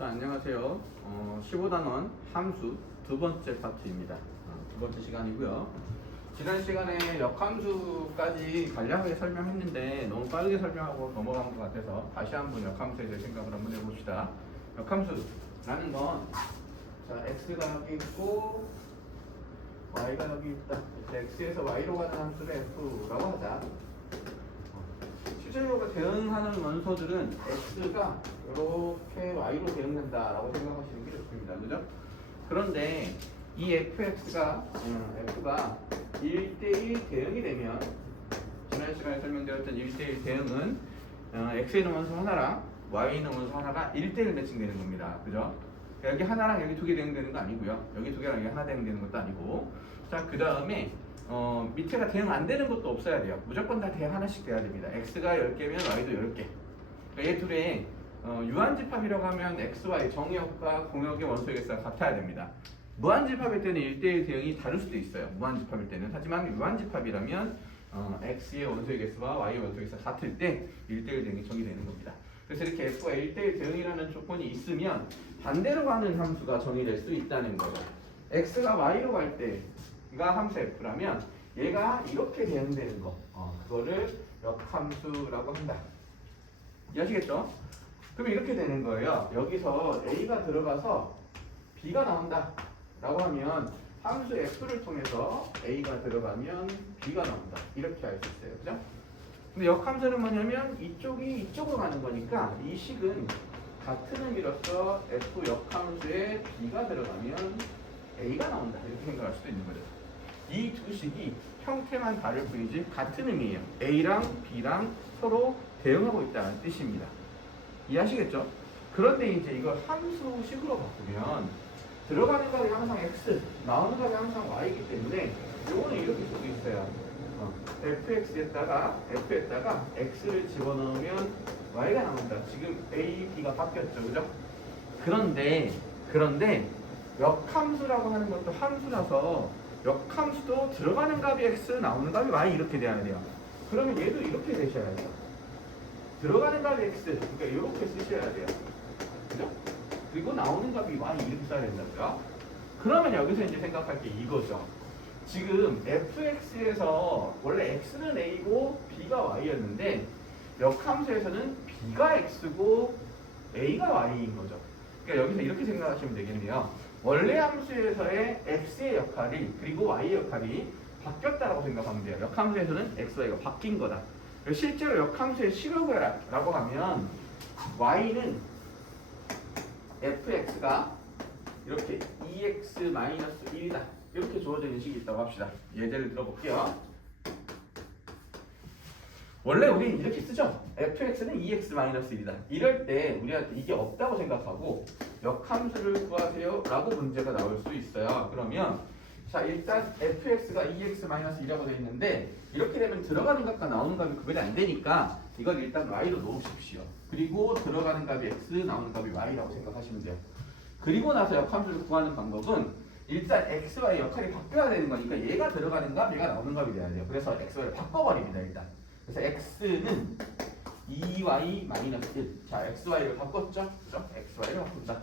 자, 안녕하세요. 15단원 함수 두 번째 파트입니다. 두 번째 시간이고요. 지난 시간에 역함수까지 간략하게 설명했는데 너무 빠르게 설명하고 넘어간 것 같아서 다시 한번 역함수에 대해 생각을 한번 해봅시다. 역함수라는 건 자, x가 여기 있고 y가 여기 있다. x에서 y로 가는 함수를 f라고 하자. 실제로 대응하는 원소들은 x가 이렇게 y로 대응된다라고 생각하시는 게 좋습니다. 그죠? 그런데 이 fx가 f가 1대1 대응이 되면 지난 시간에 설명드렸던 1대1 대응은 x에 있는 원소 하나랑 y에 있는 원소 하나가 1대1 매칭되는 겁니다. 그죠? 여기 하나랑 여기 두 개 대응되는 거 아니고요. 여기 두 개랑 여기 하나 대응되는 것도 아니고. 자, 그 다음에 밑에가 대응 안 되는 것도 없어야 돼요. 무조건 다 대응 하나씩 돼야 됩니다. x가 10개면 y도 10개. 그러니까 얘 둘의 유한집합이라고 하면 x, y 정의역과 공역의 원소의 개수가 같아야 됩니다. 무한집합일 때는 1대1 대응이 다를 수도 있어요. 무한집합일 때는. 하지만 유한집합이라면 x의 원소의 개수와 y의 원소의 개수가 같을 때 1대1 대응이 정의되는 겁니다. 그래서 이렇게 f가 1대1 대응이라는 조건이 있으면 반대로 가는 함수가 정의될 수 있다는 거예요. x가 y로 갈 때가 함수 f라면 얘가 이렇게 대응되는 거 그거를 역함수라고 한다. 이해하시겠죠? 그럼 이렇게 되는 거예요. 여기서 a가 들어가서 b가 나온다 라고 하면 함수 f를 통해서 a가 들어가면 b가 나온다. 이렇게 알 수 있어요. 그죠? 근데 역함수는 뭐냐면 이쪽이 이쪽으로 가는 거니까 이 식은 같은 의미로서 f 역함수에 b가 들어가면 a가 나온다. 이렇게 생각할 수도 있는 거죠. 이 두 식이 형태만 다를 뿐이지 같은 의미예요. a랑 b랑 서로 대응하고 있다는 뜻입니다. 이해하시겠죠? 그런데 이제 이걸 함수식으로 바꾸면 들어가는 값이 항상 x, 나오는 값이 항상 y이기 때문에 요거는 이렇게 쓰고 있어요. fx에다가 x를 집어넣으면 y가 나온다. 지금 a, b가 바뀌었죠, 그죠? 그런데 역함수라고 하는 것도 함수라서 역함수도 들어가는 값이 x, 나오는 값이 y 이렇게 돼야 돼요. 그러면 얘도 이렇게 되셔야 돼요. 들어가는 값이 x, 그러니까 이렇게 쓰셔야 돼요. 그죠? 그리고 나오는 값이 y 이렇게 써야 된다고요. 그러면 여기서 이제 생각할 게 이거죠. 지금 fx에서 원래 x는 a고 b가 y였는데 역함수에서는 b가 x고 a가 y인 거죠. 그러니까 여기서 이렇게 생각하시면 되겠네요. 원래 함수에서의 x의 역할이 그리고 y의 역할이 바뀌었다라고 생각하면 돼요. 역함수에서는 x, y가 바뀐 거다. 실제로 역함수의 식을 라고 하면 y는 fx가 이렇게 2x-1이다. 이렇게 주어져 있는 식이 있다고 합시다. 예제를 들어볼게요. 원래 우리는 이렇게 쓰죠. fx는 2x-1이다. 이럴 때 우리한테 이게 없다고 생각하고 역함수를 구하세요 라고 문제가 나올 수 있어요. 그러면 자, 일단 fx가 2x-1이라고 되어 있는데 이렇게 되면 들어가는 값과 나오는 값이 구별이 안 되니까 이걸 일단 y로 놓으십시오. 그리고 들어가는 값이 x, 나오는 값이 y라고 생각하시면 돼요. 그리고 나서 역함수를 구하는 방법은 일단 x, y 역할이 바뀌어야 되는 거니까 얘가 들어가는 값, 얘가 나오는 값이 돼야 돼요. 그래서 x, y를 바꿔버립니다. 일단. 그래서 x는 2y-1. 자, x, y를 바꿨죠? 그죠? x, y를 바꾼다.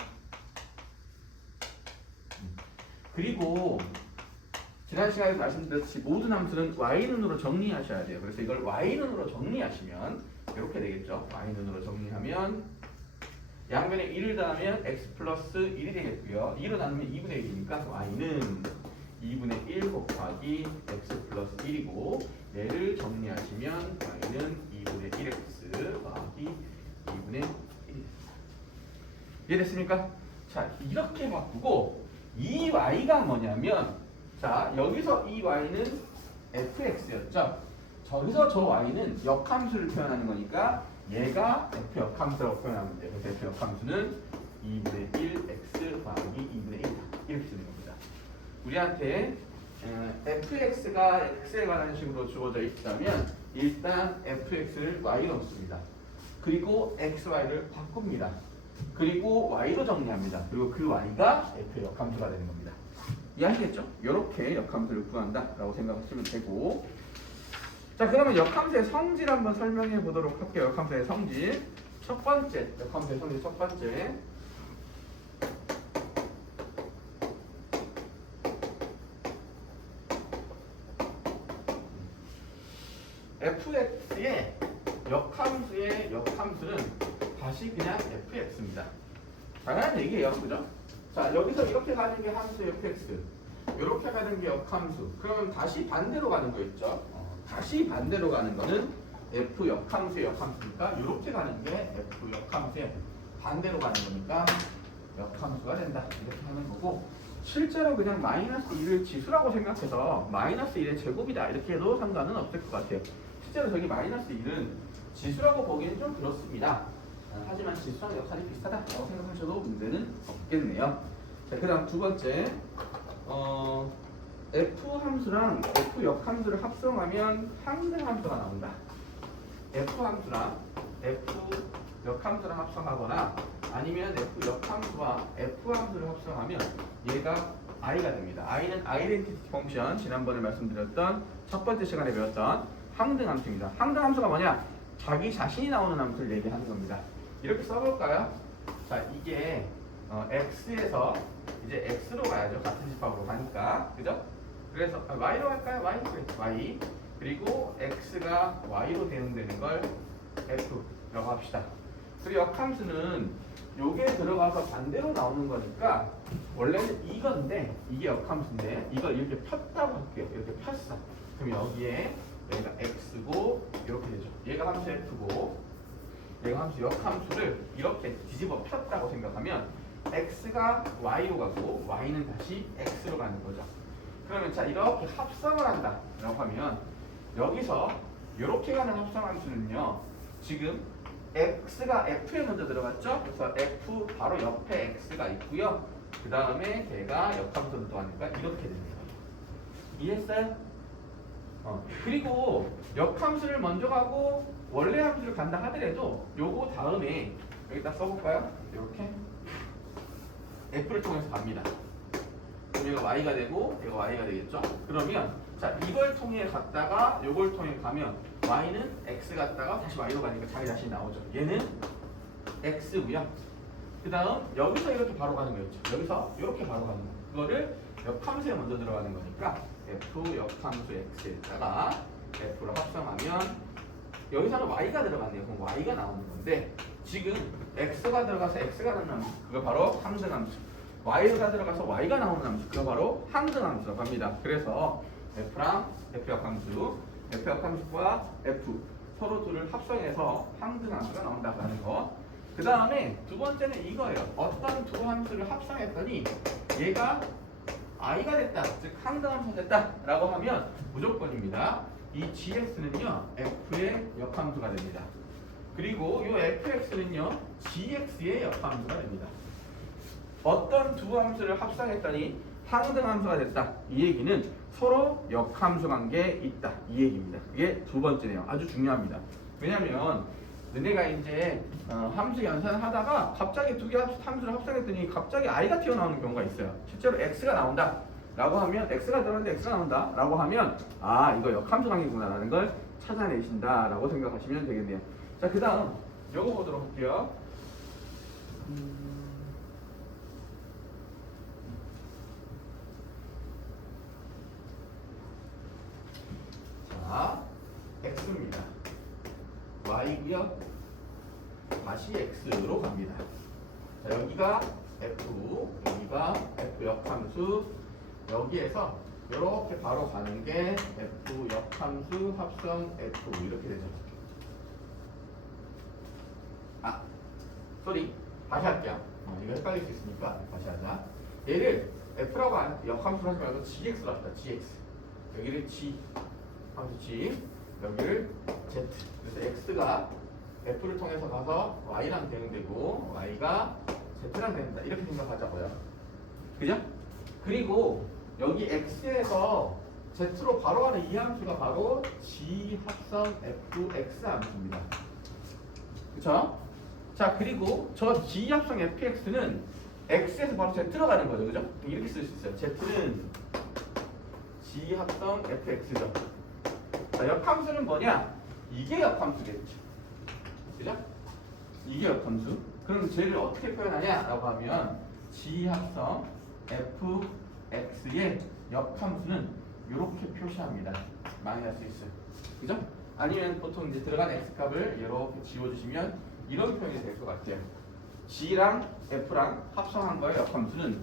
그리고 지난 시간에 말씀드렸듯이 모든 함수는 y눈으로 정리하셔야 돼요. 그래서 이걸 y눈으로 정리하시면 이렇게 되겠죠. y눈으로 정리하면 양변에 1을 더하면 x 플러스 1이 되겠고요. 1을 나누면 2분의 1이니까 y는 2분의 1 곱하기 x 플러스 1이고 얘를 정리하시면 y는 2분의 1x 더하기 2분의 1. 이해됐습니까? 자, 이렇게 바꾸고 이 y가 뭐냐면 자, 여기서 이 y는 fx였죠. 저기서 저 y는 역함수를 표현하는 거니까 얘가 f 역함수라고 표현하면 돼요. 그래서 f 역함수는 2분의 1 x 더하기 2분의 1 이렇게 쓰는 겁니다. 우리한테 fx가 x에 관한 식으로 주어져 있다면 일단 fx를 y로 넣습니다. 그리고 x, y를 바꿉니다. 그리고 y로 정리합니다. 그리고 그 y가 f 역함수가 되는 겁니다. 이해하시겠죠? 이렇게 역함수를 구한다라고 생각하시면 되고 자, 그러면 역함수의 성질 한번 설명해 보도록 할게요. 역함수의 성질 첫 번째, 역함수의 성질 첫 번째 fx의 역함수의 역함수는 다시 그냥 fx입니다. 당연한 얘기예요, 그죠? 자, 여기서 이렇게 가는 게 함수 fx, 이렇게 가는 게 역함수. 그러면 다시 반대로 가는 거 있죠? 다시 반대로 가는 거는 f 역함수의 역함수니까 이렇게 가는 게 f 역함수의 반대로 가는 거니까 역함수가 된다. 이렇게 하는 거고, 실제로 그냥 마이너스 1을 지수라고 생각해서 마이너스 1의 제곱이다 이렇게 해도 상관은 없을 것 같아요. 실제로 저기 마이너스 1은 지수라고 보기에는 좀 그렇습니다. 하지만 지수랑 역할이 비슷하다라고 생각하셔도 문제는 없겠네요. 자, 그 다음 두 번째, f 함수랑 f 역함수를 합성하면 항등함수가 나온다. f 함수랑 f 역함수랑 합성하거나 아니면 f 역함수와 f 함수를 합성하면 얘가 i가 됩니다. i는 아이덴티티 펑션, 지난번에 말씀드렸던 첫 번째 시간에 배웠던 항등함수입니다. 항등함수가 뭐냐? 자기 자신이 나오는 함수를 얘기하는 겁니다. 이렇게 써볼까요? 자, 이게 x에서 이제 x로 가야죠. 같은 집합으로 가니까, 그죠? 그래서 y로 갈까요? y 그리고 x가 y로 대응되는 걸 f라고 합시다. 그리고 역함수는 요게 들어가서 반대로 나오는 거니까 원래는 이건데 이게 역함수인데 이걸 이렇게 폈다고 할게요. 이렇게 폈어. 그럼 여기에 얘가 x고 이렇게 되죠. 얘가 함수 f고 얘가 함수 역함수를 이렇게 뒤집어 폈다고 생각하면 x가 y로 가고 y는 다시 x로 가는 거죠. 그러면 자, 이렇게 합성을 한다 라고 하면 여기서 이렇게 가는 합성함수는요, 지금 x가 f에 먼저 들어갔죠? 그래서 f 바로 옆에 x가 있고요. 그 다음에 걔가 역함수를 더하니까 이렇게 되는 거예요. 이해했어요? 그리고 역함수를 먼저 가고 원래 함수를 간다 하더라도 요거 다음에 여기다 써볼까요? 이렇게 f를 통해서 갑니다. 그럼 얘가 y가 되고 얘가 y가 되겠죠? 그러면 자, 이걸 통해 갔다가 요걸 통해 가면 y는 x 갔다가 다시 y로 가니까 자기 자신이 나오죠. 얘는 x고요. 그 다음 여기서 이렇게 바로 가는 거였죠. 여기서 이렇게 바로 가는 거. 그거를 역함수에 먼저 들어가는 거니까 f 역함수 x에다가 f로 합성하면 여기서는 y가 들어갔네요. 그럼 y가 나오는 건데 지금 x가 들어가서 x가 나오는 함수, 그거 바로 항등함수. y가 들어가서 y가 나오는 함수, 그거 바로 항등함수라고 합니다. 그래서 f랑 f 역함수, f 역함수와 f 서로 둘을 합성해서 항등함수가 나온다고 하는 거. 그 다음에 두 번째는 이거예요. 어떤 두 함수를 합성했더니 얘가 i가 됐다, 즉 항등함수가 됐다 라고 하면 무조건입니다. 이 gx는요 f의 역함수가 됩니다. 그리고 이 fx는요 gx의 역함수가 됩니다. 어떤 두 함수를 합성했더니 항등함수가 됐다, 이 얘기는 서로 역함수 관계에 있다, 이 얘기입니다. 그게 두 번째네요. 아주 중요합니다. 왜냐면 너네가 이제 함수 연산을 하다가 갑자기 두 개 함수를 합성했더니 갑자기 i가 튀어나오는 경우가 있어요. 실제로 x가 나온다 라고 하면, x가 들어갔는데 x가 나온다 라고 하면 아, 이거 역함수 관계구나 라는 걸 찾아내신다 라고 생각하시면 되겠네요. 자, 그 다음 요거 보도록 할게요. 자, x입니다. y고요. 다시 x로 갑니다. 자, 여기가 f, 여기가 f 역함수, 여기에서 이렇게 바로 가는 게 f 역함수 합성 f 이렇게 되죠. 아, 쏘리. 다시 할게요. 이거 헷갈릴 수 있으니까 다시 하자. 얘를 f라고 역함수로 하지 말고 gx로 합시다. gx. 여기를 g 함수 g, 여기를 z. 그래서 x가 f를 통해서 가서 y랑 대응되고 y가 z랑 대응된다, 이렇게 생각하자고요. 그죠? 그리고 여기 x에서 z로 바로 가는 이 함수가 바로 g 합성 fx 함수입니다. 그쵸? 자, 그리고 저 g 합성 fx는 x에서 바로 z로 가는 거죠. 그죠? 이렇게 쓸 수 있어요. z는 g 합성 fx죠. 자, 역함수는 뭐냐? 이게 역함수겠죠. 그죠? 이게 역함수. 그럼 쟤를 어떻게 표현하냐라고 하면 g 합성 fx의 역함수는 이렇게 표시합니다. 마이너스 있어요. 그죠? 아니면 보통 이제 들어간 x 값을 이렇게 지워주시면 이런 표현이 될 것 같아요. g랑 f랑 합성한 거의 역함수는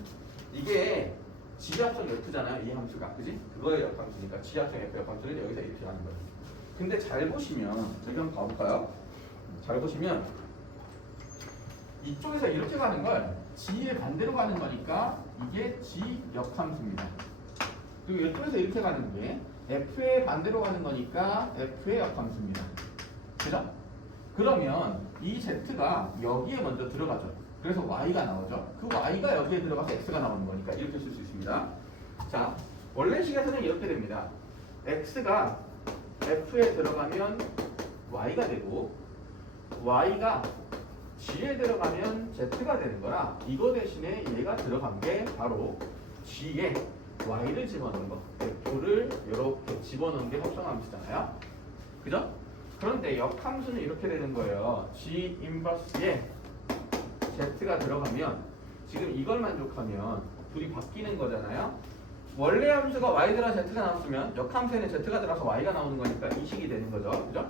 이게 g 합성 f잖아요. 이 함수가 그지? 그거의 역함수니까 g 합성 f 역함수는 여기서 이렇게 하는 거예요. 근데 잘 보시면 여기 한번 봐볼까요? 잘 보시면 이쪽에서 이렇게 가는 걸 g의 반대로 가는 거니까 이게 g 역함수입니다. 그리고 이쪽에서 이렇게 가는 게 f의 반대로 가는 거니까 f의 역함수입니다. 그죠? 그러면 이 z가 여기에 먼저 들어가죠. 그래서 y가 나오죠. 그 y가 여기에 들어가서 x가 나오는 거니까 이렇게 쓸 수 있습니다. 자, 원래 식에서는 이렇게 됩니다. x가 f에 들어가면 y가 되고 y가 g에 들어가면 z가 되는 거라 이거 대신에 얘가 들어간 게 바로 g에 y를 집어넣은 거, f를 이렇게 집어넣은 게 합성함수잖아요. 그죠? 그런데 역함수는 이렇게 되는 거예요. g 인버스에 z가 들어가면 지금 이걸 만족하면 둘이 바뀌는 거잖아요. 원래 함수가 y 들어 z가 나왔으면 역함수에는 z가 들어가서 y가 나오는 거니까 이 식이 되는 거죠. 그죠?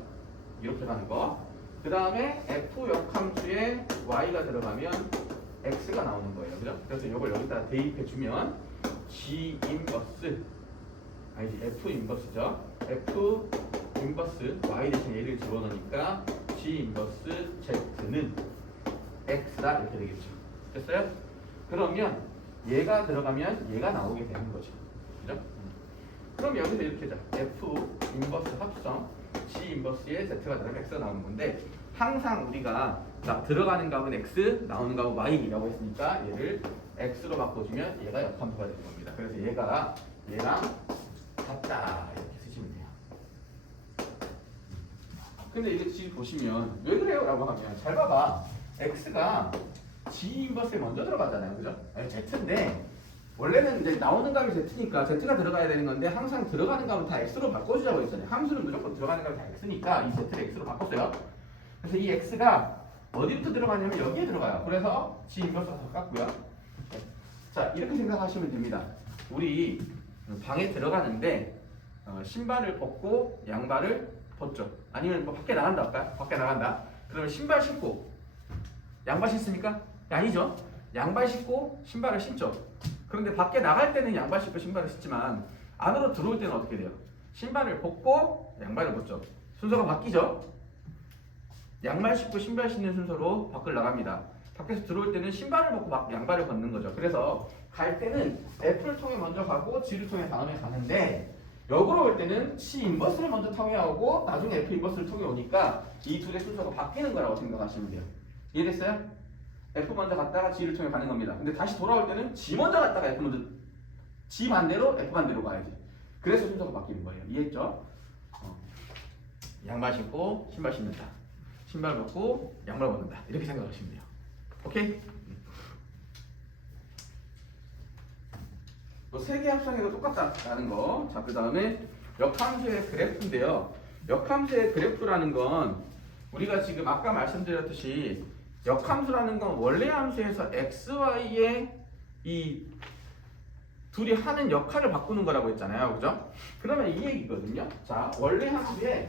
이렇게 가는 거. 그 다음에 f 역함수에 y가 들어가면 x가 나오는 거예요. 그죠? 그래서 이걸 여기다 대입해 주면 g 인버스 아니지 f 인버스죠. f 인버스 y 대신 얘를 집어넣으니까 g 인버스 z는 x다 이렇게 되겠죠. 됐어요? 그러면 얘가 들어가면 얘가 나오게 되는 거죠. 그죠? 그럼 여기서 이렇게 자 f 인버스 합성 g 인버스에 z가 들어가면 x가 나오는 건데 항상 우리가 들어가는 값은 x, 나오는 값은 y라고 했으니까 얘를 x로 바꿔주면 얘가 역함수가 되는 겁니다. 그래서 얘가 얘랑 같다 이렇게 쓰시면 돼요. 근데 이제 지금 보시면 왜 그래요? 라고 하면 잘 봐봐. x가 g 인버스에 먼저 들어가잖아요. 그죠? 아니, z인데 원래는 이제 나오는 값이 z니까 z가 들어가야 되는 건데 항상 들어가는 값은 다 x로 바꿔주자고 했잖아요. 함수는 무조건 들어가는 값이 다 x니까 이 z를 x로 바꿨어요. 그래서 이 x가 어디부터 들어가냐면 여기에 들어가요. 그래서 g 인버스가 깎고요. 자, 이렇게 생각하시면 됩니다. 우리 방에 들어가는데 신발을 벗고 양말을 벗죠. 아니면 뭐 밖에 나간다 할까요? 밖에 나간다. 그러면 신발 신고 양말 신습니까? 아니죠. 양말 신고 신발을 신죠. 그런데 밖에 나갈 때는 양말 신고 신발을 신지만 안으로 들어올 때는 어떻게 돼요? 신발을 벗고 양말을 벗죠. 순서가 바뀌죠. 양말 신고 신발 신는 순서로 밖을 나갑니다. 밖에서 들어올 때는 신발을 벗고 막 양발을 벗는 거죠. 그래서 갈 때는 F를 통해 먼저 가고 G를 통해 다음에 가는데 역으로 올 때는 C 인버스를 먼저 통해 오고 나중에 F 인버스를 통해 오니까 이 둘의 순서가 바뀌는 거라고 생각하시면 돼요. 이해됐어요? F 먼저 갔다가 G를 통해 가는 겁니다. 근데 다시 돌아올 때는 G 먼저 갔다가 F 먼저 G 반대로 F 반대로 가야지. 그래서 순서가 바뀌는 거예요. 이해했죠? 양말 신고 신발 신는다. 신발 벗고 양말 벗는다. 이렇게 생각하시면 돼요. 오케이? 세개 합성해도 똑같다라는 거. 자, 그 다음에 역함수의 그래프인데요. 역함수의 그래프라는 건 우리가 지금 아까 말씀드렸듯이 역함수라는 건 원래 함수에서 x, y의 이 둘이 하는 역할을 바꾸는 거라고 했잖아요. 그죠? 그러면 이 얘기거든요. 자, 원래 함수에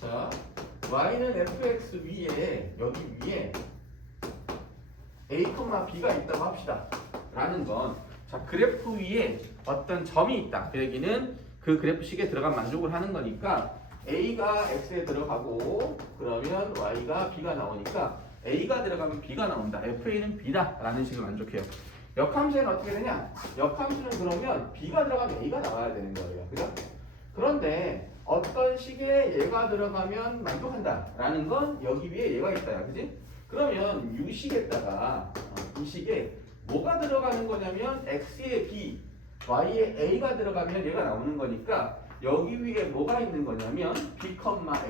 자, y는 fx 위에 여기 위에 a, b가 있다고 합시다. 라는 건 자, 그래프 위에 어떤 점이 있다. 그 얘기는 그 그래프식에 들어간 만족을 하는 거니까 a가 x에 들어가고 그러면 y가 b가 나오니까 a가 들어가면 b가 나온다. fa는 b다. 라는 식을 만족해요. 역함수는 어떻게 되냐? 역함수는 그러면 b가 들어가면 a가 나와야 되는 거예요. 그죠? 그런데 어떤 식에 얘가 들어가면 만족한다 라는 건 여기 위에 얘가 있다야. 그지? 그러면 유식에다가 이 식에 뭐가 들어가는 거냐면 x에 b, y에 a가 들어가면 얘가 나오는 거니까 여기 위에 뭐가 있는 거냐면 b,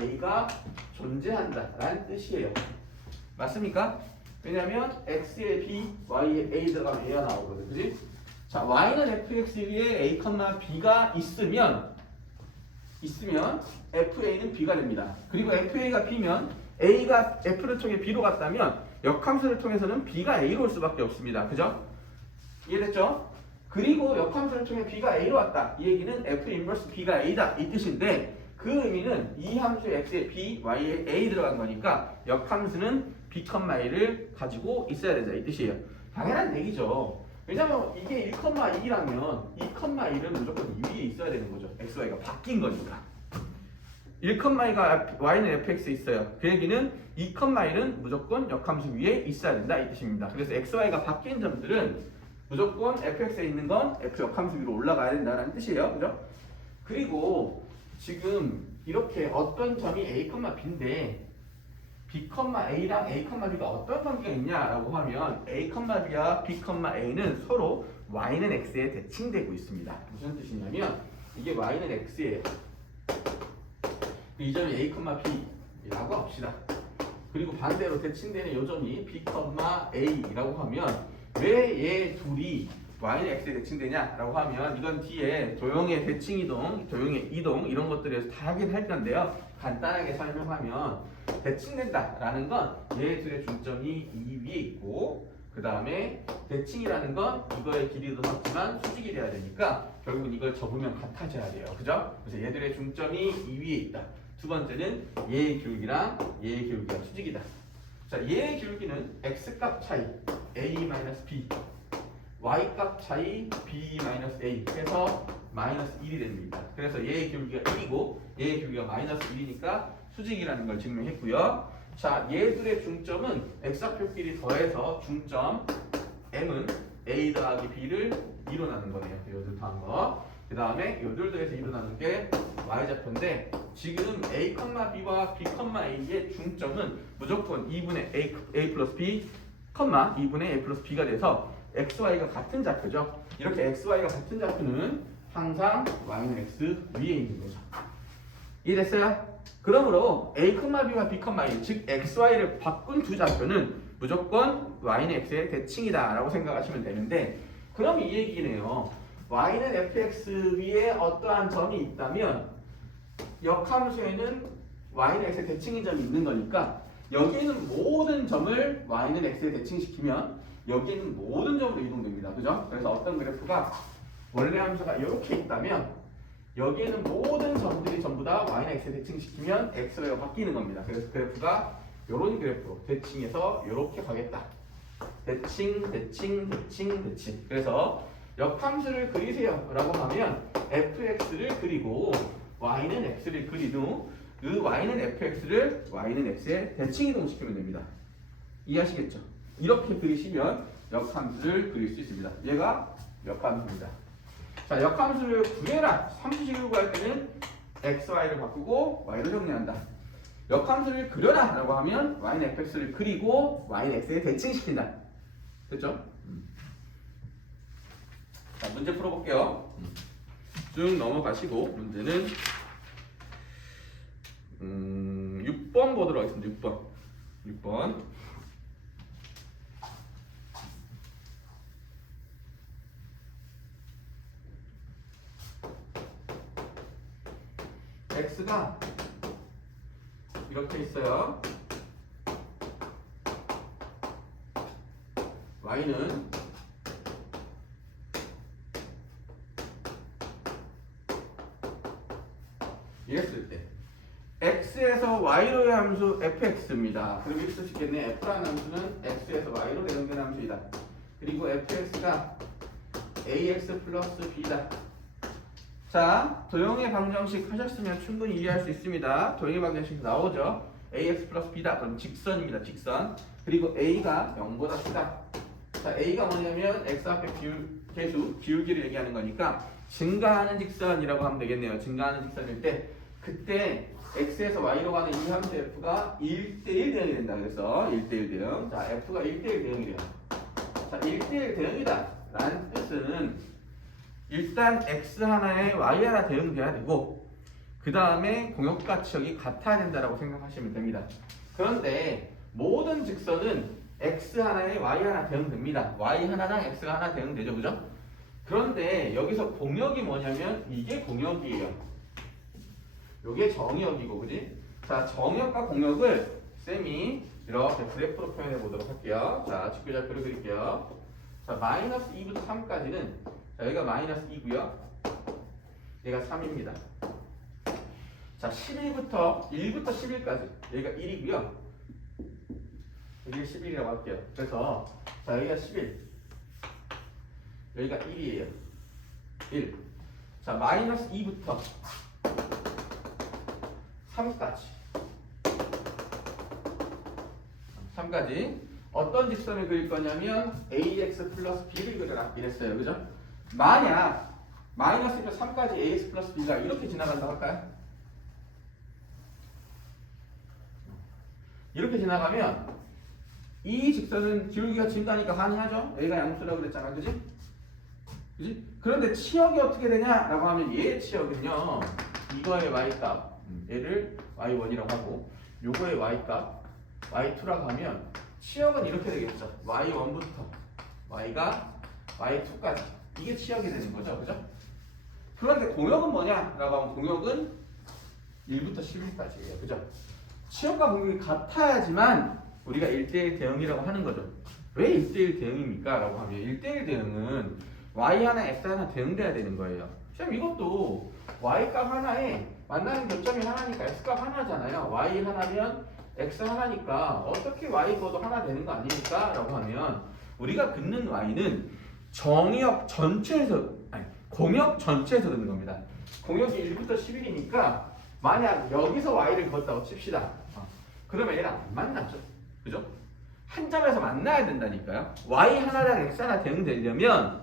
a가 존재한다 라는 뜻이에요. 맞습니까? 왜냐면 x에 b, y에 a 들어가면 얘가 나오거든. 그지? 자, y는 fx 위에 a, b가 있으면 FA는 B가 됩니다. 그리고 FA가 B면 A가 F를 통해 B로 갔다면 역함수를 통해서는 b가 a로 올 수밖에 없습니다. 그죠? 이해됐죠? 그리고 역함수를 통해 b가 a로 왔다. 이 얘기는 f 인버스 b가 a다 이 뜻인데 그 의미는 이 함수의 x에 b, y에 a 들어간 거니까 역함수는 b, a를 가지고 있어야 된다 이 뜻이에요. 당연한 얘기죠. 왜냐면 이게 1,2라면 2,1은 무조건 위에 있어야 되는 거죠. x, y가 바뀐 거니까. 1,2가 y는 fx에 있어요. 그 얘기는 2,1은 무조건 역함수 위에 있어야 된다 이 뜻입니다. 그래서 x, y가 바뀐 점들은 무조건 fx에 있는 건 f 역함수 위로 올라가야 된다는 뜻이에요. 그죠? 그리고 지금 이렇게 어떤 점이 a, b인데 b, a랑 a, b가 어떤 관계가 있냐라고 하면 a, b와 b, a는 서로 y는 x에 대칭되고 있습니다. 무슨 뜻이냐면 이게 y는 x예요. 이 점이 a, b라고 합시다. 그리고 반대로 대칭되는 이 점이 b, a라고 하면 왜 얘 둘이 y는 x에 대칭되냐라고 하면 이건 뒤에 도형의 대칭이동, 도형의 이동 이런 것들에서 다 하긴 할 건데요. 간단하게 설명하면 대칭된다라는 건 얘 둘의 중점이 이 위에 있고 그 다음에 대칭이라는 건 이거의 길이도 같지만 수직이 돼야 되니까 결국은 이걸 접으면 같아져야 돼요. 그죠? 그래서 얘들의 중점이 이 위에 있다. 두 번째는 얘의 기울기랑 얘의 기울기가 수직이다. 자, 얘의 기울기는 x값 차이 a-b y값 차이 b-a 해서 -1이 됩니다. 그래서 얘의 기울기가 1이고 얘의 기울기가 -1이니까 수직이라는 걸 증명했고요. 자, 얘들의 중점은 x좌표끼리 더해서 중점 m은 a 더하기 b를 이뤄나는 거네요. 요들 더한 거. 그 다음에 요들 더해서 이뤄나는 게 y좌표인데 지금 a, b와 b, a의 중점은 무조건 2분의 a 플러스 b, 2분의 a 플러스 b가 돼서 x, y가 같은 좌표죠. 이렇게 x, y가 같은 좌표는 항상 y는 x 위에 있는 거죠. 이해됐어요? 그러므로 a, b와 b, a 즉 x, y를 바꾼 두 좌표는 무조건 y는 x의 대칭이다 라고 생각하시면 되는데 그럼 이 얘기네요. y는 fx 위에 어떠한 점이 있다면 역함수에는 y는 x의 대칭인 점이 있는 거니까 여기에 있는 모든 점을 y는 x에 대칭시키면 여기에 있는 모든 점으로 이동됩니다. 그죠? 그래서 어떤 그래프가 원래 함수가 이렇게 있다면 여기에는 모든 점들이 전부 다 y는 x에 대칭시키면 x가 바뀌는 겁니다. 그래서 그래프가 이런 그래프로 대칭해서 이렇게 가겠다. 대칭, 대칭, 대칭, 대칭. 그래서 역함수를 그리세요 라고 하면 fx를 그리고 y는 x를 그린 후 그 y는 fx를 y는 x에 대칭 이동시키면 됩니다. 이해하시겠죠? 이렇게 그리시면 역함수를 그릴 수 있습니다. 얘가 역함수입니다. 자, 역함수를 구해라. 함수식을 구할 때는 x, y를 바꾸고 y로 정리한다. 역함수를 그려라 라고 하면 y는 fx를 그리고 y는 x에 대칭시킨다. 됐죠? 자, 문제 풀어볼게요. 쭉 넘어가시고 문제는 6번 보도록 하겠습니다. 6번 x가 이렇게 있어요. y는 이랬을 때 x에서 y로의 함수 fx입니다. 그럼 이렇게 쓸 수 있겠네. f라는 함수는 x에서 y로 대응되는 함수이다. 그리고 fx가 ax 플러스 b다. 자, 도형의 방정식 하셨으면 충분히 이해할 수 있습니다. 도형의 방정식 나오죠. ax 플러스 b다. 그럼 직선입니다. 직선. 그리고 a가 0보다 크다. 자, a가 뭐냐면 x 앞에 계수, 기울기를 얘기하는 거니까 증가하는 직선이라고 하면 되겠네요. 증가하는 직선일 때 그때 x에서 y로 가는 이 함수 f가 1대1 대응이 된다. 그래서 1대1 대응. 자, f가 1대1 대응이래요. 자, 1대1 대응이다 라는 뜻은 일단 x 하나에 y 하나 대응돼야 되고 그 다음에 공역가치역이 같아야 된다라고 생각하시면 됩니다. 그런데 모든 직선은 x 하나에 y 하나 대응됩니다. y 하나랑 x가 하나 대응되죠. 그죠? 그런데 여기서 공역이 뭐냐면 이게 공역이에요. 요게 정역이고, 그지? 자, 정역과 공역을 쌤이 이렇게 그래프로 표현해 보도록 할게요. 자, 직교좌표를 그릴게요. 자, 마이너스 2부터 3까지는 자, 여기가 마이너스 2고요. 얘가 3입니다. 자, 11부터 1부터 11까지 여기가 1이고요. 여기가 11이라고 할게요. 그래서 자, 여기가 11, 여기가 1이에요. 1. 자, 마이너스 2부터 3까지 어떤 직선을 그릴 거냐면 ax 플러스 b를 그려라 이랬어요. 그죠? 만약 마이너스 1부터 3까지 ax 플러스 b가 이렇게 지나간다고 할까요? 이렇게 지나가면 이 직선은 기울기가 진다니까 한이하죠? A가 양수라고 그랬잖아. 그지? 그지? 그런데 치역이 어떻게 되냐라고 하면 얘의 치역은요. 이거의 y값 얘를 y1이라고 하고 요거의 y값 y2라고 하면 치역은 이렇게 되겠죠. y1부터 y가 y2까지 이게 치역이 되는 거죠. 그죠? 그런데 공역은 뭐냐라고 하면 공역은 1부터 11까지예요. 그죠? 치역과 공역이 같아야지만 우리가 1대1 대응이라고 하는 거죠. 왜 1대1 대응입니까? 라고 하면 1대1 대응은 y 하나 x 하나 대응돼야 되는 거예요. 그럼 이것도 y 값 하나에 만나는 교점이 하나니까 x 값 하나잖아요. y 하나면 x 하나니까 어떻게 y 거도 하나 되는 거 아닙니까? 라고 하면 우리가 긋는 y는 정역 전체에서 아니 공역 전체에서 긋는 겁니다. 공역이 1부터 11이니까 만약 여기서 y를 걷다고 칩시다. 그러면 얘랑 안 만나죠. 그죠? 한 점에서 만나야 된다니까요. y 하나당 x 하나 대응되려면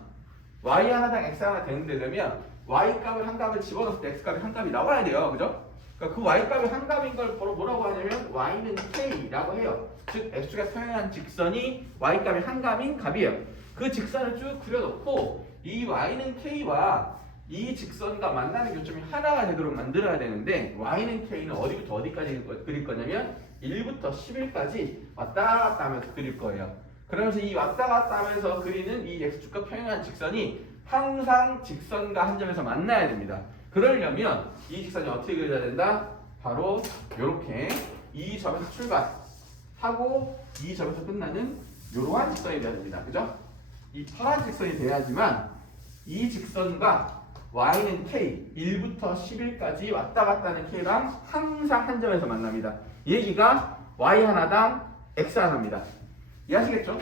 y 하나당 x 하나 대응되려면 y 값을 한 값을 집어넣을 때 x 값이 한 값이 나와야 돼요. 그죠? 그러니까 그 y 값이 한 값인 걸 뭐라고 하냐면 y는 k라고 해요. 즉 x가 평행한 직선이 y 값이 한 값인 값이에요. 그 직선을 쭉 그려놓고 이 y는 k와 이 직선과 만나는 교점이 하나가 되도록 만들어야 되는데 y는 k는 어디부터 어디까지 그릴 거냐면 1부터 11까지 왔다 갔다 하면서 그릴 거예요. 그러면서 이 왔다 갔다 하면서 그리는 이 x축과 평행한 직선이 항상 직선과 한 점에서 만나야 됩니다. 그러려면 이 직선이 어떻게 그려야 된다? 바로 이렇게 이 점에서 출발하고 이 점에서 끝나는 이러한 직선이 돼야 됩니다. 그죠? 이 파란 직선이 돼야지만 이 직선과 y는 k, 1부터 11까지 왔다 갔다 하는 k랑 항상 한 점에서 만납니다. 얘기가 y 하나당 x 하나입니다. 이해하시겠죠?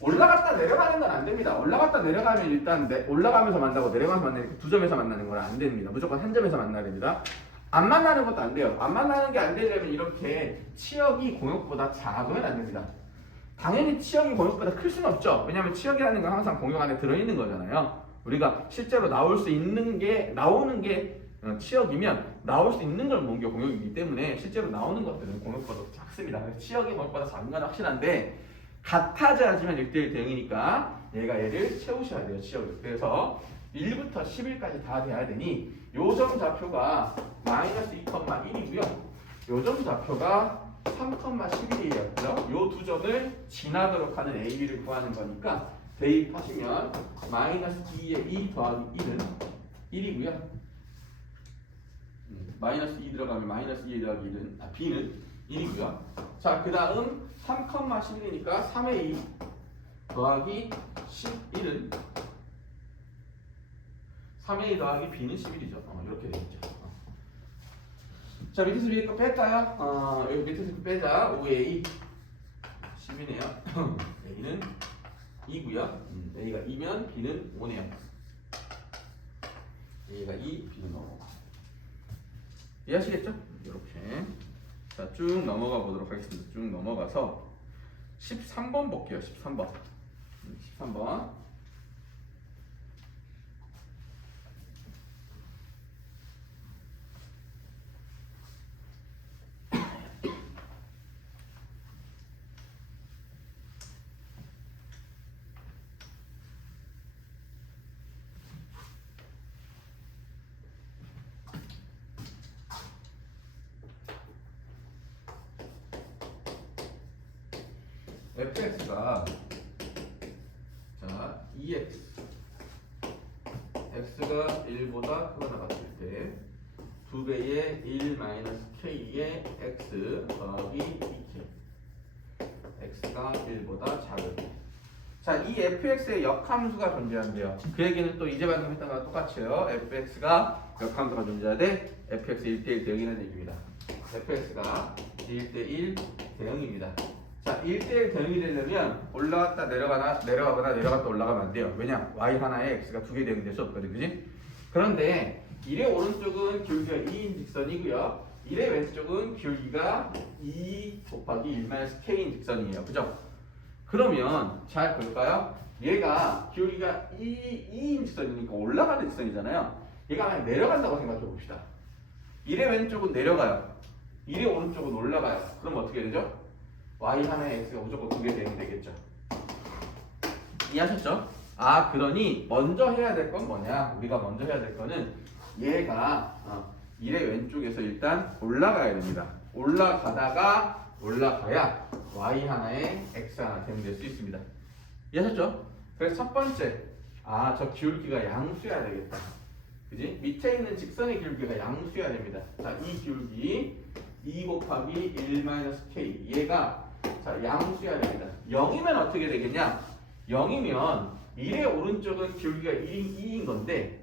올라갔다 내려가는 건 안 됩니다. 올라갔다 내려가면 일단 올라가면서 만나고 내려가면서 만나니까 두 점에서 만나는 건 안 됩니다. 무조건 한 점에서 만나야 됩니다. 안 만나는 것도 안 돼요. 안 만나는 게 안 되려면 이렇게 치역이 공역보다 작으면 안 됩니다. 당연히 치역이 공역보다 클 수는 없죠. 왜냐하면 치역이라는 건 항상 공역 안에 들어있는 거잖아요. 우리가 실제로 나오는 게 치역이면 나올 수 있는 걸 모은 게 공역이기 때문에 실제로 나오는 것들은 공역보다 작습니다. 치역이 공역보다 작은 건 확실한데 같아져야지만 1대1 대응이니까 얘를 채우셔야 돼요. 치역을. 그래서 1부터 10일까지 다 돼야 되니 요점 좌표가 마이너스 2,1이고요. 요점 좌표가 3,11이에요. 그죠? 요 두 점을 지나도록 하는 AB를 구하는 거니까 대입하시면 마이너스 2에 2 더하기 1은 1이고요. 마이너스 2 들어가면 마이너스 2에 더하기 1은 B는 1이고요. 자, 그 다음 3,11이니까 3의 2 더하기 11은 3의 2 더하기 B는 11이죠. 이렇게 되겠죠. 자, 밑에서 위에 거 뺄까요? 여기 밑에서 빼자. 5의 2 10이네요. A는 2고요. A가 2면 B는 5네요. A가 2, B는 5. 이해하시겠죠? 이렇게. 자, 쭉 넘어가 보도록 하겠습니다. 쭉 넘어가서 13번 볼게요. 13번. 13번. fx가 자 2x x가 1보다 크거나 같을 때 2배의 1 k의 x 더하기 2k x가 1보다 작을 때. 자, 이 fx의 역함수가 존재한대요. 그 얘기는 또 이제 방금 했던 거랑 똑같이요. fx가 역함수가 존재하되 fx 1대1 대응이라는 얘기입니다. fx가 1대1 대응입니다. 자, 1대1 대응이 되려면 올라갔다 내려가거나 내려갔다 올라가면 안 돼요. 왜냐? y 하나에 x가 두 개 대응될 수 없거든, 그지? 그런데 1의 오른쪽은 기울기가 2인 직선이고요. 1의 왼쪽은 기울기가 2 곱하기 1-k인 직선이에요. 그죠? 그러면 잘 볼까요? 얘가 기울기가 2인 직선이니까 올라가는 직선이잖아요. 얘가 그냥 내려간다고 생각해 봅시다. 1의 왼쪽은 내려가요. 1의 오른쪽은 올라가요. 그럼 어떻게 되죠? y 하나에 x가 무조건 두 개 되면 되겠죠. 이해하셨죠? 아, 그러니 먼저 해야 될 건 뭐냐? 우리가 먼저 해야 될 거는 얘가 1의 왼쪽에서 일단 올라가야 됩니다. 올라가야 y 하나에 x 하나 대응될 수 있습니다. 이해하셨죠? 그래서 첫 번째, 저 기울기가 양수여야 되겠다. 그지? 밑에 있는 직선의 기울기가 양수여야 됩니다. 자, 이 기울기 2 곱하기 1-k 얘가 양수여야 됩니다. 0이면 어떻게 되겠냐? 0이면 1의 오른쪽은 기울기가 2인 건데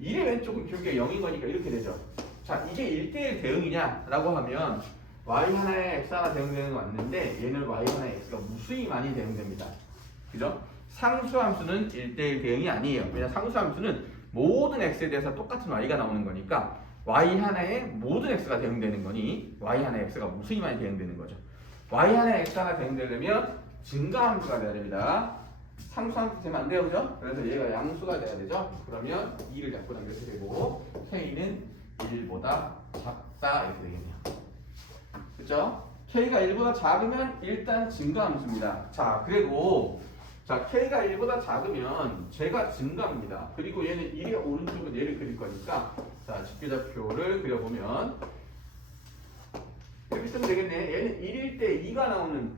1의 왼쪽은 기울기가 0인 거니까 이렇게 되죠. 자, 이게 1대1 대응이냐? 라고 하면 y 하나에 x 하나 대응되는 거 맞는데 얘는 y 하나에 x가 무수히 많이 대응됩니다. 그죠? 상수함수는 1대1 대응이 아니에요. 왜냐 상수함수는 모든 x에 대해서 똑같은 y가 나오는 거니까 y 하나에 모든 x가 대응되는 거니 y 하나에 x가 무수히 많이 대응되는 거죠. y 하나에 x 하나 대응되려면 증가함수가 돼야 됩니다. 상수함수 되면 안 돼요, 그죠? 그래서 얘가 양수가 돼야 되죠. 그러면 2를 잡고 당겨서 되고 k는 1보다 작다 이렇게 되겠네요. 그죠? k가 1보다 작으면 일단 증가함수입니다. 자, 그리고 k가 1보다 작으면 제가 증가입니다. 그리고 얘는 1의 오른쪽은 얘를 그릴 거니까 직교좌표를 그려보면 이렇게 쓰면 되겠네. 얘는 1일 때 2가 나오는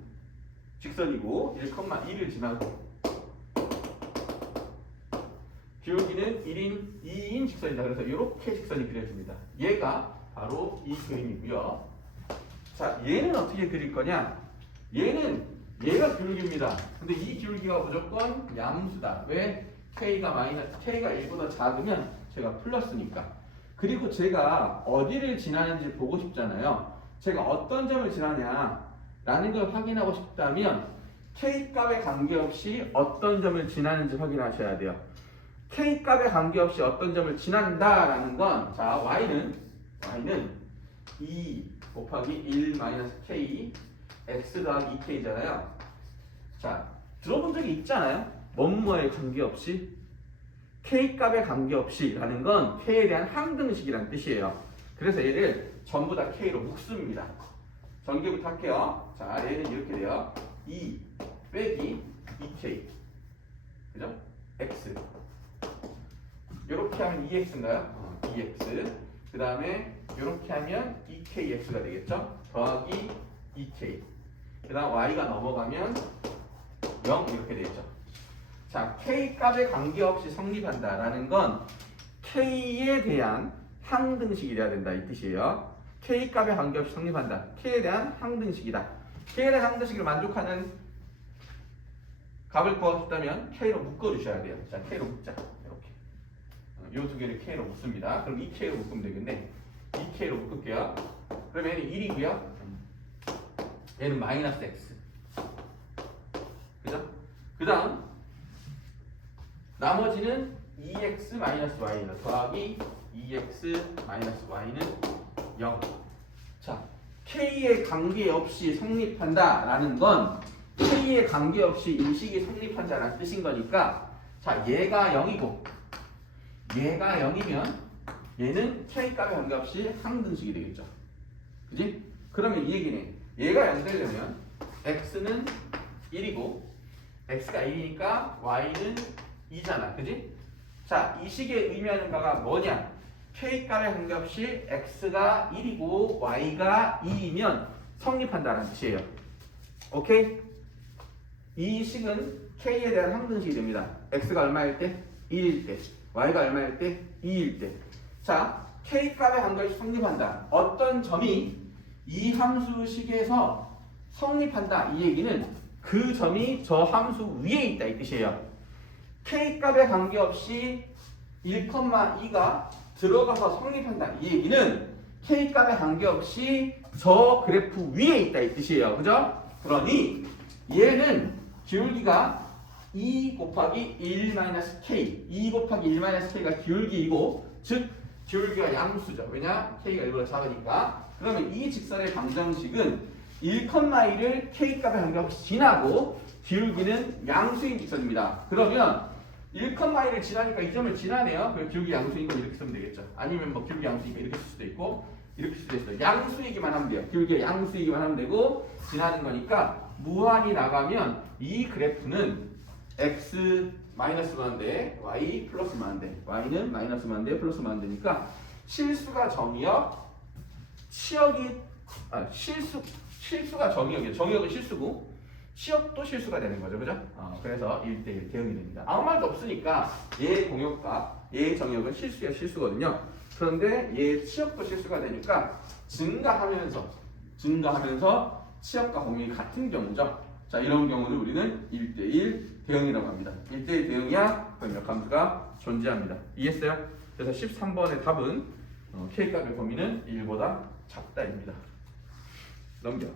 직선이고 1,2를 지나고 기울기는 2인 직선이다. 그래서 이렇게 직선이 그려집니다. 얘가 바로 이 그림이고요. 자, 얘는 어떻게 그릴 거냐? 얘가 기울기입니다. 근데 이 기울기가 무조건 양수다. 왜? k가 1보다 작으면 제가 플러스니까. 그리고 제가 어디를 지나는지 보고 싶잖아요. 제가 어떤 점을 지나냐라는 걸 확인하고 싶다면 k 값에 관계없이 어떤 점을 지나는지 확인하셔야 돼요. k 값에 관계없이 어떤 점을 지난다라는 건 y는 2 곱하기 1-k x 더하기 2k잖아요. 자, 들어본 적이 있잖아요. 뭐뭐에 관계없이 k 값에 관계없이 라는 건 k에 대한 항등식이라는 뜻이에요. 그래서 얘를 전부 다 k로 묶습니다. 전개부터 할게요. 자, 얘는 이렇게 돼요. 2 빼기 2k 그죠? x 이렇게 하면 2x인가요? 2x 그 다음에 이렇게 하면 2kx가 되겠죠? 더하기 2k 그 다음 y가 넘어가면 0 이렇게 되겠죠. 자, k 값에 관계없이 성립한다라는 건 k에 대한 항등식이 돼야 된다 이 뜻이에요. k 값에 관계없이 성립한다. k에 대한 항등식이다. k에 대한 항등식을 만족하는 값을 구하셨다면 k로 묶어주셔야 돼요. 자, k로 묶자. 이렇게 이 두 개를 k로 묶습니다. 그럼 2k로 묶으면 되겠네. 2k로 묶을게요. 그럼 얘는 1이고요. 얘는 마이너스 x. 그죠? 그 다음 나머지는 2x 마이너스 y는 더하기 2x 마이너스 y는 0. 자, k에 관계없이 성립한다라는 건 k에 관계없이 일식이 성립한다라는 뜻인 거니까 자, 얘가 0이고 얘가 0이면 얘는 k 값에 관계없이 항등식이 되겠죠. 그지? 그러면 이 얘기는 얘가 0 되려면 x는 1이고 x가 1이니까 y는 2잖아. 그지? 자, 이 식의 의미하는 바가 뭐냐? k 값에 관계없이 x가 1이고 y가 2이면 성립한다는 뜻이에요. 오케이? 이 식은 k에 대한 항등식이 됩니다. x가 얼마일 때? 1일 때. y가 얼마일 때? 2일 때. 자, k 값에 관계없이 성립한다. 어떤 점이 이 함수식에서 성립한다 이 얘기는 그 점이 저 함수 위에 있다 이 뜻이에요. K값에 관계없이 1,2가 들어가서 성립한다 이 얘기는 K값에 관계없이 저 그래프 위에 있다 이 뜻이에요. 그죠? 그러니 얘는 기울기가 2 곱하기 1-K 2 곱하기 1-K가 기울기이고 즉 기울기가 양수죠. 왜냐? K가 1보다 작으니까. 그러면 이 직선의 방정식은 1,2를 K값에 관계없이 지나고 기울기는 양수인 직선입니다. 그러면 1,2를 지나니까 이 점을 지나네요. 그럼 기울기 양수인 건 이렇게 쓰면 되겠죠. 아니면 뭐 기울기 양수니까 이렇게 쓸 수도 있고 이렇게 쓸 수도 있어요. 양수이기만 하면 돼요. 기울기가 양수이기만 하면 되고 지나는 거니까 무한히 나가면 이 그래프는 x 마이너스만 돼, y 플러스만 돼. y는 마이너스만 돼, 플러스만 되니까 실수가 정의역, 실수가 정의역이에요. 정의역은 실수고 치역도 실수가 되는 거죠. 그죠? 그래서 1대1 대응이 됩니다. 아무 말도 없으니까 얘 공역과 얘 정의역은 실수야 실수거든요. 그런데 얘 치역도 실수가 되니까 증가하면서 치역과 공역이 같은 경우죠. 자, 이런 경우는 우리는 1대1 대응이라고 합니다. 1대1 대응이야 그럼 역함수가 존재합니다. 이해했어요? 그래서 13번의 답은 K값의 범위는 1보다 작다입니다. 넘겨.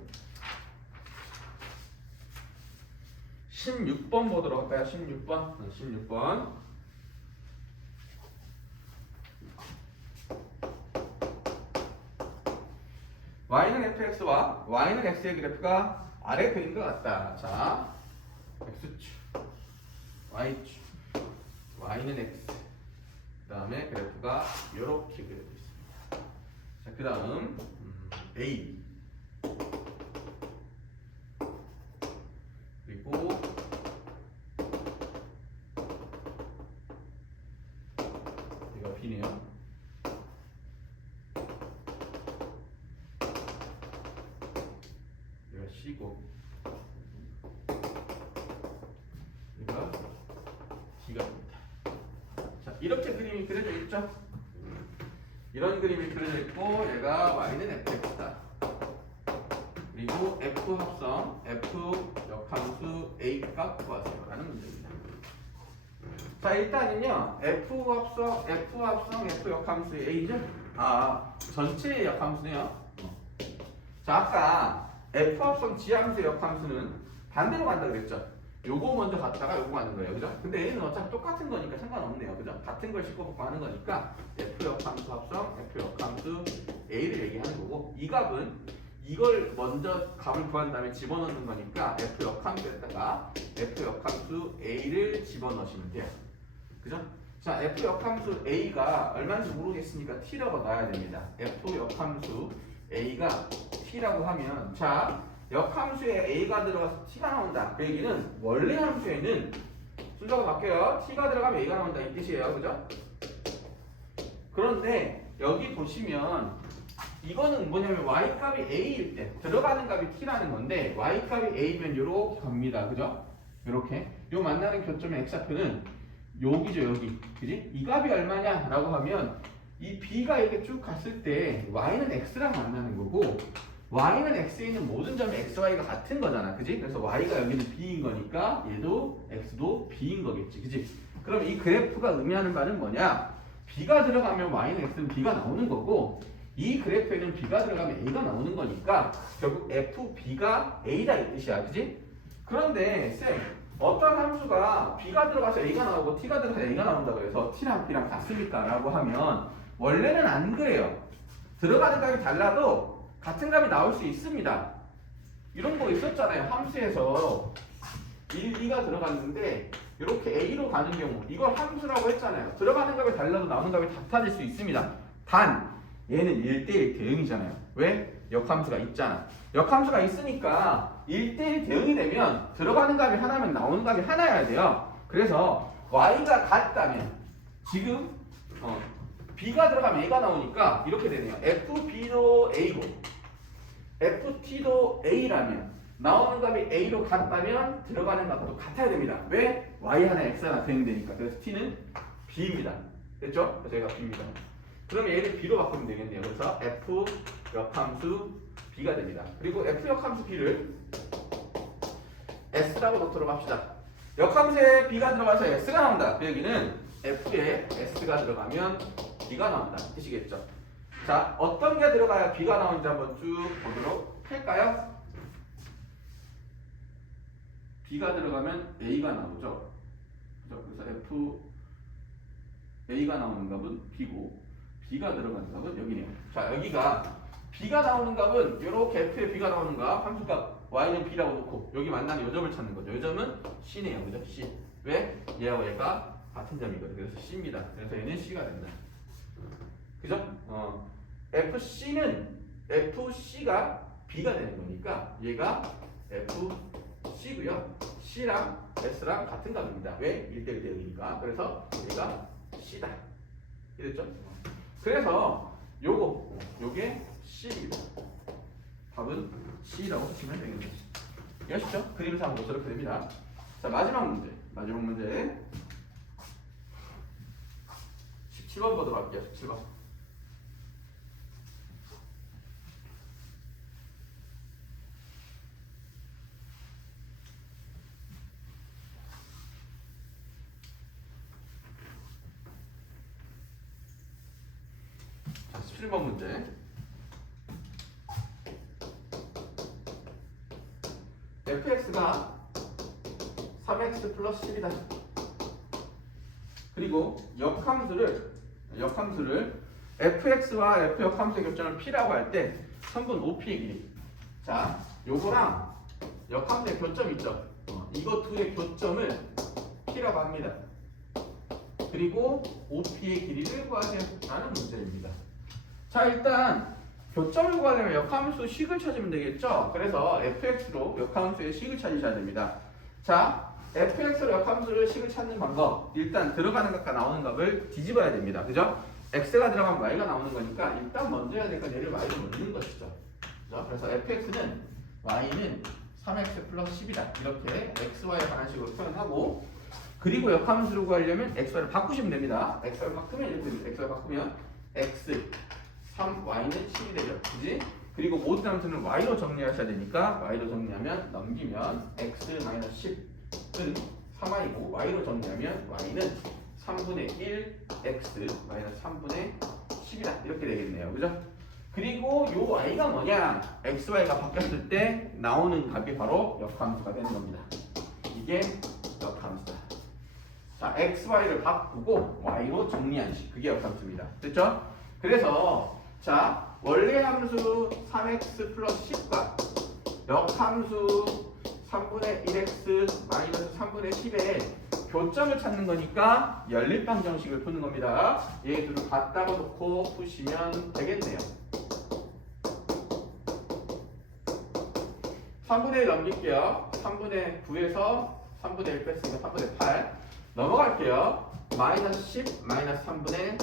16번 보도록 할까요? 16번. y는 fx와 y는 x의 그래프가 아래 그린 것 같다. 자, x축, y축, y는 x. 그 다음에 그래프가 이렇게 그려져 있습니다. 자, 그 다음 a. 그리고 여기가 b네요. 여기가 c고 여기가 d가 됩니다. 자, 이렇게 그림이 그려져 있죠? 이런 그림이 그려져 있고 얘가 y는 fx다. 그리고 f 합성, f 역함수 a 값 구하세요 라는 문제입니다. 자, 일단은요 f 합성, f 역함수의 a죠? 전체의 역함수네요. 자, 아까 f 합성 지함수의 역함수는 반대로 간다 그랬죠? 요거 먼저 갔다가 요거 가는 거예요. 그죠? 근데 얘는 어차피 똑같은 거니까 상관없네요. 그죠? 같은 걸 싣고 하는 거니까 f 역함수 합성, f 역함수 a를 얘기하는 거고 이 값은 이걸 먼저 값을 구한 다음에 집어넣는 거니까 f 역함수에다가 f 역함수 a를 집어넣으시면 돼요. 그죠? 자, f 역함수 a가 얼마인지 모르겠으니까 t라고 놔야 됩니다. f 역함수 a가 t라고 하면 자, 역함수에 a가 들어가서 t가 나온다. 그 얘기는 원래 함수에는 순서가 바뀌어요. t가 들어가면 a가 나온다 이 뜻이에요. 그죠? 그런데 여기 보시면 이거는 뭐냐면 y값이 a일 때 들어가는 값이 t라는 건데 y값이 a면 요렇게 갑니다. 그죠? 요렇게 요 만나는 교점의 x좌표는 여기죠. 여기. 그지? 이 값이 얼마냐 라고 하면 이 b가 이렇게 쭉 갔을 때 y는 x랑 만나는 거고 y는 x에 있는 모든 점이 x, y가 같은 거잖아. 그지? 그래서 y가 여기는 b인 거니까 얘도 x도 b인 거겠지. 그지? 그럼 이 그래프가 의미하는 바는 뭐냐? b가 들어가면 y는 x는 b가 나오는 거고 이 그래프에는 b가 들어가면 a가 나오는 거니까 결국 fb가 a다 이 뜻이야. 그지? 그런데 쌤 어떤 함수가 b가 들어가서 a가 나오고 t가 들어가서 a가 나온다고 해서 t랑 b랑 같습니까? 라고 하면 원래는 안 그래요. 들어가는 값이 달라도 같은 값이 나올 수 있습니다. 이런 거 있었잖아요. 함수에서 1, 2가 들어갔는데 이렇게 a로 가는 경우 이걸 함수라고 했잖아요. 들어가는 값이 달라도 나오는 값이 같아질 수 있습니다. 단 얘는 1대1 대응이잖아요. 왜? 역함수가 있잖아. 역함수가 있으니까 1대1 대응이 되면 들어가는 값이 하나면 나오는 값이 하나여야 돼요. 그래서 y가 같다면 지금 b가 들어가면 a가 나오니까 이렇게 되네요. fb도 a고 ft도 a라면 나오는 값이 a로 같다면 들어가는 값도 같아야 됩니다. 왜? y 하나 x 하나 대응되니까. 그래서 t는 b입니다. 됐죠? 그래서 얘가 b입니다. 그럼 얘를 b로 바꾸면 되겠네요. 그래서 f 역함수 B가 됩니다. 그리고 F 역함수 B를 S라고 놓도록 합시다. 역함수에 B가 들어가서 S가 나온다. 그 얘기는 F에 S가 들어가면 B가 나온다. 뜻이겠죠. 자, 어떤 게 들어가야 B가 나오는지 한번 쭉 보도록 할까요? B가 들어가면 A가 나오죠. 그래서 F A가 나오는 값은 B고 B가 들어가는 값은 여기네요. 자, 여기가 B가 나오는 값은 이렇게 F에 B가 나오는 값 함수값 Y는 B라고 놓고 여기 만나는 요점을 찾는 거죠. 요점은 C네요. 그죠? C. 왜? 얘하고 얘가 같은 점이거든요. 그래서 C입니다. 그래서 얘는 C가 된다. 그죠? FC가 B가 되는 거니까 얘가 FC고요. C랑 S랑 같은 값입니다. 왜? 1대1 대응이니까. 그래서 얘가 C다. 이랬죠? 그래서 요게 C입니다. 답은 C라고 쓰시면 되겠네요. 이해하시죠? 그림상으로서 이렇게 됩니다. 자, 마지막 문제. 17번 보도록 할게요. 17번. 자, 17번 문제. fx가 3x 플러스 10이다. 그리고 역함수를 fx와 f 역함수의 교점을 p라고 할 때 선분 OP의 길이. 자, 요거랑 역함수의 교점 있죠. 이거 둘의 교점을 p라고 합니다. 그리고 OP의 길이를 구하라는 문제입니다. 자, 일단 교점을 구하려면 역함수 식을 찾으면 되겠죠. 그래서 fx로 역함수의 식을 찾으셔야 됩니다. 자, fx로 역함수를 식을 찾는 방법, 일단 들어가는 값과 나오는 값을 뒤집어야 됩니다. 그죠? x가 들어가면 y가 나오는 거니까 일단 먼저 해야 될 건 얘를 y로 넣는 것이죠. 그죠? 그래서 fx는 y는 3x 플러스 10이다. 이렇게 xy에 관한 식으로 표현하고, 그리고 역함수를 구하려면 xy를 바꾸시면 됩니다. xy를 바꾸면 이렇게 됩니다. xy를 바꾸면 x 3y는 10이 되죠. 그지? 그리고 모든 함수는 y로 정리하셔야 되니까 y로 정리하면 넘기면 x-10은 3y고 y로 정리하면 y는 3분의 1 x 3분의 10이다. 이렇게 되겠네요. 그죠? 그리고 요 y가 뭐냐? xy가 바뀌었을 때 나오는 값이 바로 역함수가 되는 겁니다. 이게 역함수다. 자, xy를 바꾸고 y로 정리한 식. 그게 역함수입니다. 됐죠? 그래서 자, 원래 함수 3x 플러스 10과 역함수 3분의 1x 마이너스 3분의 10의 교점을 찾는 거니까 연립방정식을 푸는 겁니다. 얘 둘을 갖다가 놓고 푸시면 되겠네요. 3분의 1 넘길게요. 3분의 9에서 3분의 1 뺐으니까 3분의 8 넘어갈게요. 마이너스 10 마이너스 3분의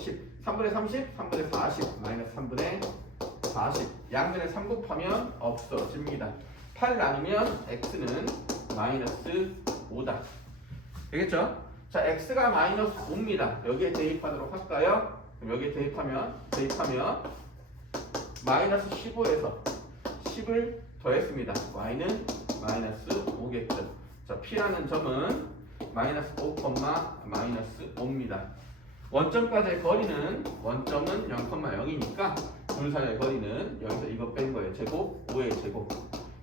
10 3분의 30 3분의 40 마이너스 3분의 40 양면에 3 곱하면 없어집니다. 8 나누면 x는 마이너스 5다. 되겠죠? 자, x가 마이너스 5입니다. 여기에 대입하도록 할까요? 그럼 여기에 대입하면 마이너스 15에서 10을 더했습니다. y는 마이너스 5겠죠. 자, p라는 점은 마이너스 5, 마이너스 5입니다. 원점까지의 거리는 원점은 0,0이니까 둘 사이의 거리는 여기서 이거 뺀 거예요. 제곱 5의 제곱.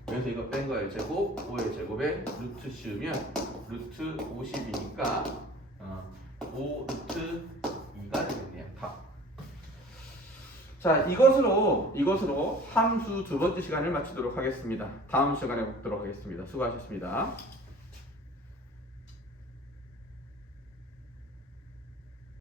여기서 이거 뺀 거예요. 제곱 5의 제곱에 루트 씌우면 루트 50이니까 5 루트 2가 되겠네요. 답. 자, 이것으로 함수 두 번째 시간을 마치도록 하겠습니다. 다음 시간에 뵙도록 하겠습니다. 수고하셨습니다.